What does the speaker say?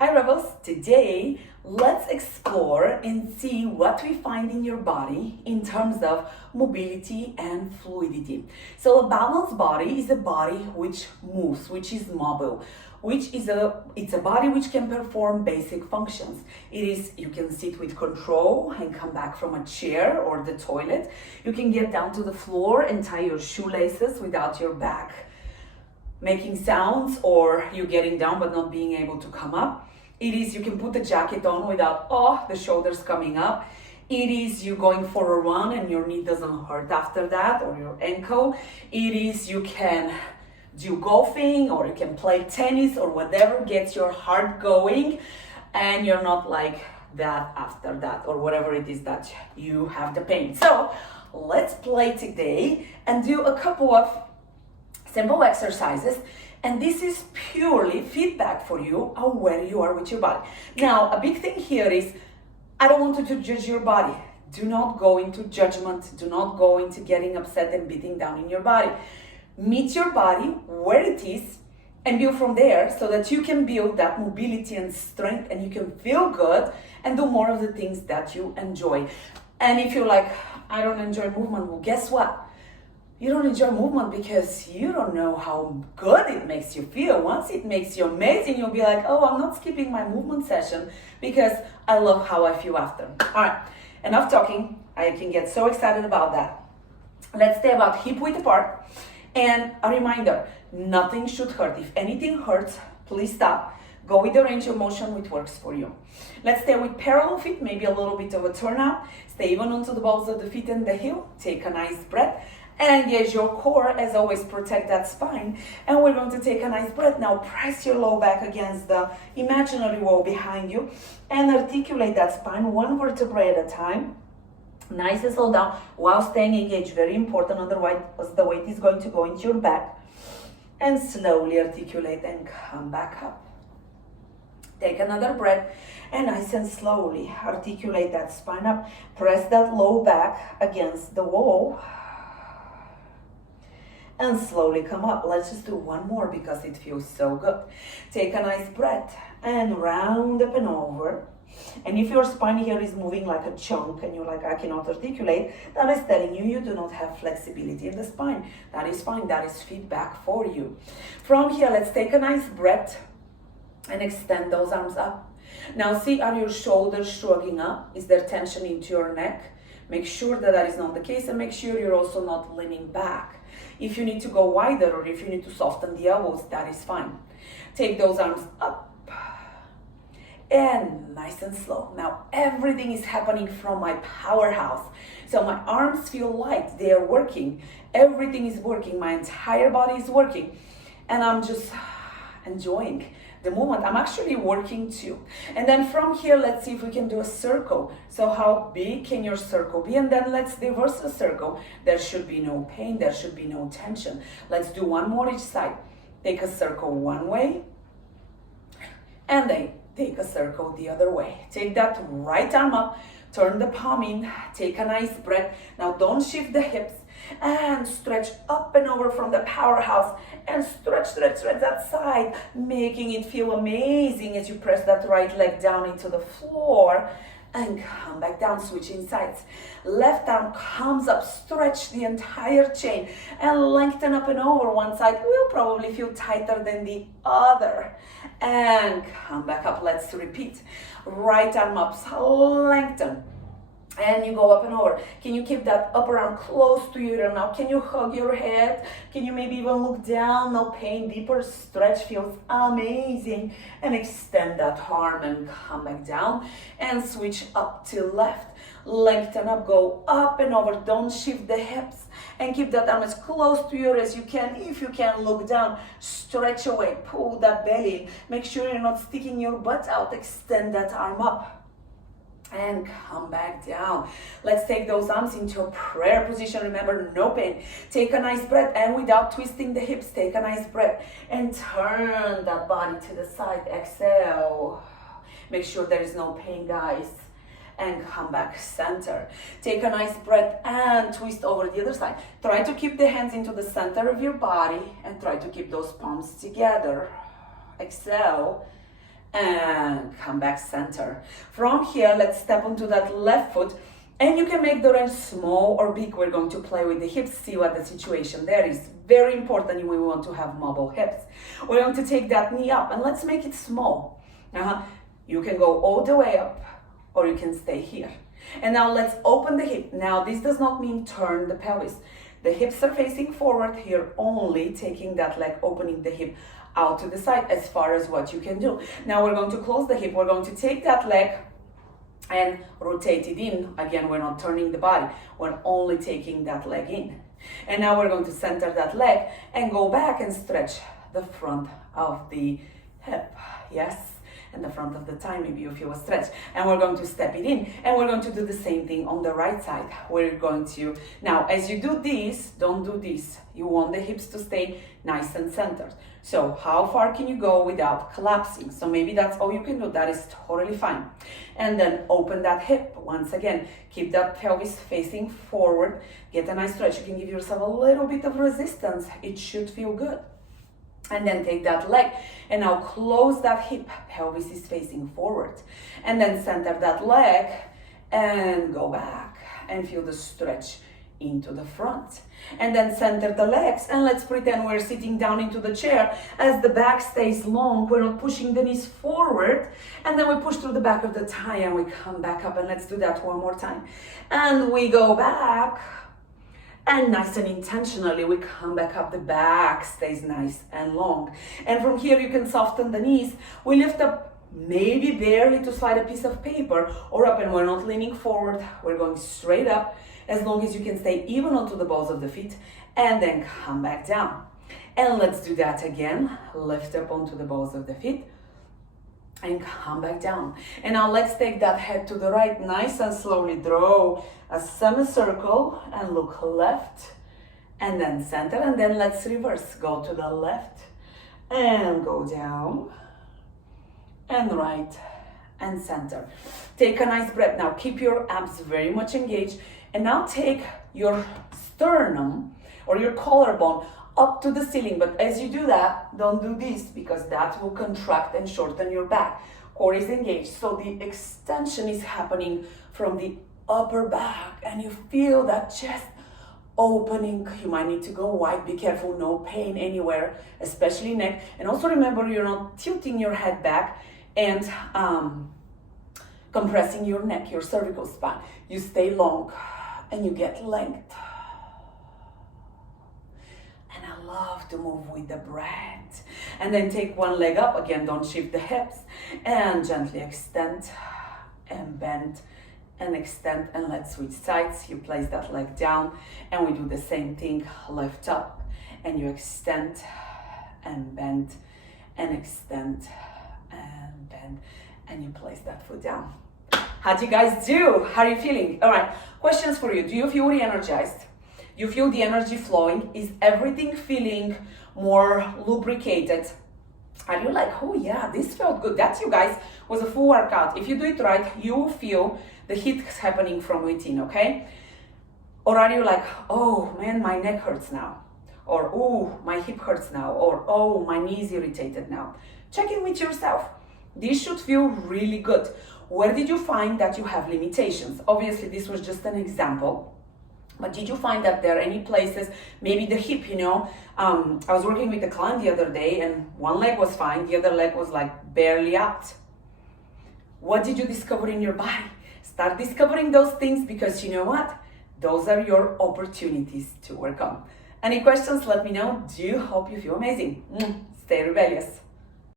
Hi Rebels, today let's explore and see what we find in your body in terms of mobility and fluidity. So a balanced body is a body which moves, which is mobile, it's a body which can perform basic functions. You can sit with control and come back from a chair or the toilet. You can get down to the floor and tie your shoelaces without your back making sounds, or you getting down but not being able to come up. You can put the jacket on without the shoulders coming up. It is you going for a run and your knee doesn't hurt after that, or your ankle. You can do golfing, or you can play tennis, or whatever gets your heart going, and you're not like that after that, or whatever it is that you have the pain. So let's play today and do a couple of simple exercises, and this is purely feedback for you on where you are with your body. Now, a big thing here is I don't want you to judge your body. Do not go into judgment. Do not go into getting upset and beating down in your body. Meet your body where it is and build from there, so that you can build that mobility and strength, and you can feel good and do more of the things that you enjoy. And if you're like, I don't enjoy movement, well, guess what? You don't enjoy movement because you don't know how good it makes you feel. Once it makes you amazing, you'll be like, oh, I'm not skipping my movement session because I love how I feel after. All right, enough talking. I can get so excited about that. Let's stay about hip width apart. And a reminder, nothing should hurt. If anything hurts, please stop. Go with the range of motion which works for you. Let's stay with parallel feet, maybe a little bit of a turnout. Stay even onto the balls of the feet and the heel. Take a nice breath. And engage your core, as always, protect that spine. And we're going to take a nice breath. Now press your low back against the imaginary wall behind you and articulate that spine one vertebrae at a time. Nice and slow down while staying engaged. Very important, otherwise the weight is going to go into your back. And slowly articulate and come back up. Take another breath and nice and slowly articulate that spine up. Press that low back against the wall. And slowly come up. Let's just do one more because it feels so good. Take a nice breath and round up and over. And if your spine here is moving like a chunk and you're like, I cannot articulate, that is telling you you do not have flexibility in the spine. That is fine. That is feedback for you. From here, let's take a nice breath and extend those arms up. Now see, are your shoulders shrugging up? Is there tension into your neck? Make sure that that is not the case, and make sure you're also not leaning back. If you need to go wider, or if you need to soften the elbows, that is fine. Take those arms up and nice and slow. Now everything is happening from my powerhouse. So my arms feel light, they are working. Everything is working, my entire body is working. And I'm just enjoying the movement. I'm actually working too. And then from here, let's see if we can do a circle. So how big can your circle be? And then let's reverse the circle. There should be no pain. There should be no tension. Let's do one more each side. Take a circle one way. And then take a circle the other way. Take that right arm up. Turn the palm in. Take a nice breath. Now don't shift the hips. And stretch up and over from the powerhouse, and stretch that side, making it feel amazing as you press that right leg down into the floor and come back down, switching sides. Left arm comes up, stretch the entire chain and lengthen up and over. One side will probably feel tighter than the other, and come back up. Let's repeat. Right arm up, lengthen. And you go up and over. Can you keep that upper arm close to you now? Can you hug your head? Can you maybe even look down? No pain. Deeper stretch feels amazing. And extend that arm and come back down. And switch up to left. Lengthen up. Go up and over. Don't shift the hips. And keep that arm as close to you as you can. If you can, look down. Stretch away. Pull that belly in. Make sure you're not sticking your butt out. Extend that arm up. And come back down. Let's take those arms into a prayer position. Remember, no pain. Take a nice breath, and without twisting the hips, take a nice breath and turn that body to the side. Exhale. Make sure there is no pain, guys. And come back center. Take a nice breath and twist over the other side. Try to keep the hands into the center of your body and try to keep those palms together. Exhale. and come back center. From here, let's step onto that left foot, and you can make the range small or big. We're going to play with the hips, see what the situation there is. Very important when we want to have mobile hips. We're going to take that knee up, and let's make it small. You can go all the way up, or you can stay here. And now let's open the hip. Now this does not mean turn the pelvis. The hips are facing forward here, only taking that leg, opening the hip out to the side as far as what you can do. Now we're going to close the hip. We're going to take that leg and rotate it in. Again, we're not turning the body. We're only taking that leg in. And now we're going to center that leg and go back and stretch the front of the hip. Yes. And the front of the thigh, maybe you feel a stretch. And we're going to step it in, and we're going to do the same thing on the right side. We're going to, now as you do this, don't do this. You want the hips to stay nice and centered. So how far can you go without collapsing? So maybe that's all you can do. That is totally fine. And then open that hip. Once again, keep that pelvis facing forward. Get a nice stretch. You can give yourself a little bit of resistance. It should feel good. And then take that leg and now close that hip. Pelvis is facing forward. And then center that leg and go back and feel the stretch into the front. And then center the legs, and let's pretend we're sitting down into the chair. As the back stays long, we're not pushing the knees forward, and then we push through the back of the thigh and we come back up. And let's do that one more time. And we go back. And nice and intentionally, we come back up. The back stays nice and long. And from here, you can soften the knees. We lift up, maybe barely to slide a piece of paper or up, and we're not leaning forward. We're going straight up, as long as you can stay even onto the balls of the feet, and then come back down. And let's do that again. Lift up onto the balls of the feet and come back down. And now let's take that head to the right, nice and slowly draw a semicircle and look left and then center, and then let's reverse. Go to the left and go down and right and center. Take a nice breath. Now keep your abs very much engaged, and now take your sternum or your collarbone up to the ceiling. But as you do that, don't do this, because that will contract and shorten your back. Core is engaged, so the extension is happening from the upper back, and you feel that chest opening. You might need to go wide. Be careful, no pain anywhere, especially neck. And also remember, you're not tilting your head back and compressing your neck, your cervical spine. You stay long and you get length. And I love to move with the breath. And then take one leg up. Again, don't shift the hips. And gently extend and bend and extend. And let's switch sides. You place that leg down, and we do the same thing. Lift up and you extend and bend and extend and bend, and you place that foot down. How'd you guys do? How are you feeling? All right, questions for you. Do you feel re-energized? You feel the energy flowing? Is everything feeling more lubricated? Are you like, oh yeah, this felt good? That, you guys, was a full workout. If you do it right, you will feel the heat happening from within, okay? Or are you like, oh man, my neck hurts now? Or, oh, my hip hurts now? Or, oh, my knee is irritated now? Check in with yourself. This should feel really good. Where did you find that you have limitations? Obviously, this was just an example. But did you find that there are any places, maybe the hip, I was working with a client the other day, and one leg was fine, the other leg was like barely up. What did you discover in your body? Start discovering those things, because you know what? Those are your opportunities to work on. Any questions? Let me know. Do hope you feel amazing. Stay rebellious.